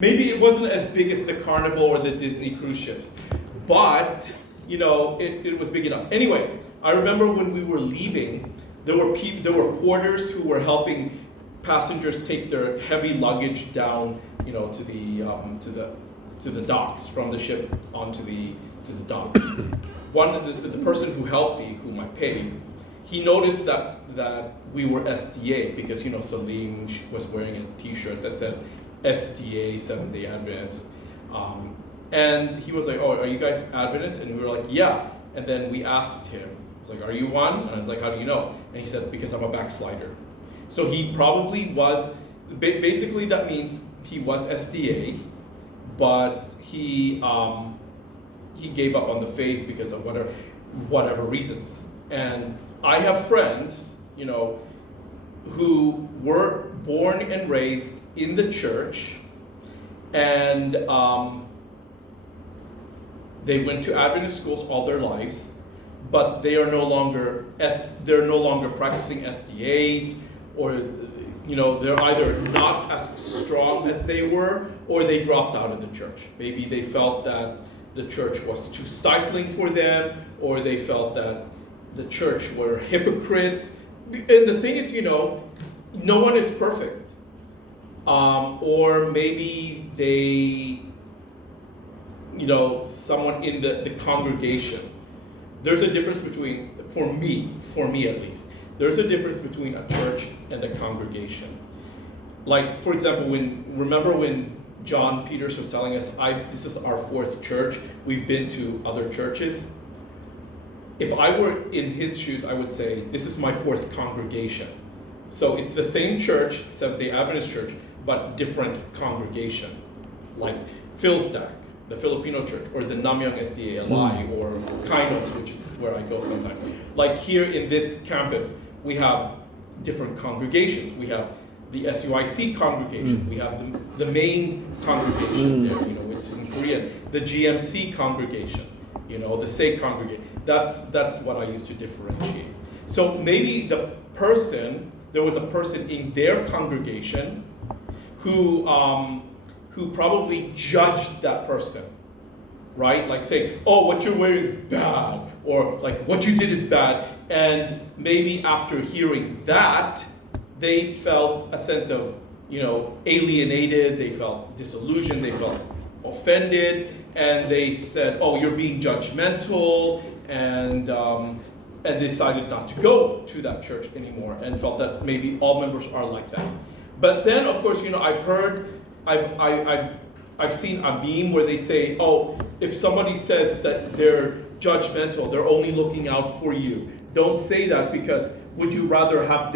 Maybe it wasn't as big as the Carnival or the Disney cruise ships, but it was big enough. Anyway, I remember when we were leaving, there were porters who were helping passengers take their heavy luggage down, to the docks from the ship onto the dock. The person who helped me, whom I paid, he noticed that we were SDA because Salim was wearing a T-shirt that said SDA, Seventh-day Adventist, and he was like, "Oh, are you guys Adventists?" And we were like, "Yeah." And then we asked him, I was like, "Are you one?" And I was like, "How do you know?" And he said, "Because I'm a backslider." So he probably was. Basically, that means he was SDA, but he gave up on the faith because of whatever reasons. And I have friends, who were born and raised in the church, and they went to Adventist schools all their lives, but they are no longer practicing SDAs, or they're either not as strong as they were, or they dropped out of the church. Maybe they felt that the church was too stifling for them, or they felt that the church were hypocrites. And the thing is, no one is perfect. Or maybe they, someone in the congregation. There's a difference between, for me at least, there's a difference between a church and a congregation. Like, for example, remember when John Peters was telling us, this is our fourth church, we've been to other churches. If I were in his shoes, I would say, this is my fourth congregation. So it's the same church, Seventh-day Adventist church, but different congregation. Like Philstack, the Filipino church, or the Namyang SDA Alai, or Kainos, which is where I go sometimes. Like here in this campus, we have different congregations. We have the SUIC congregation. We have the main congregation there, which is in Korean. The GMC congregation, the SEG congregation. That's what I use to differentiate. So maybe there was a person in their congregation who probably judged that person, right? Like say, "Oh, what you're wearing is bad," or like, "What you did is bad." And maybe after hearing that, they felt a sense of, alienated, they felt disillusioned, they felt offended, and they said, "Oh, you're being judgmental," and decided not to go to that church anymore, and felt that maybe all members are like that. But then, of course, I've seen a meme where they say, "Oh, if somebody says that they're judgmental, they're only looking out for you. Don't say that, because would you rather have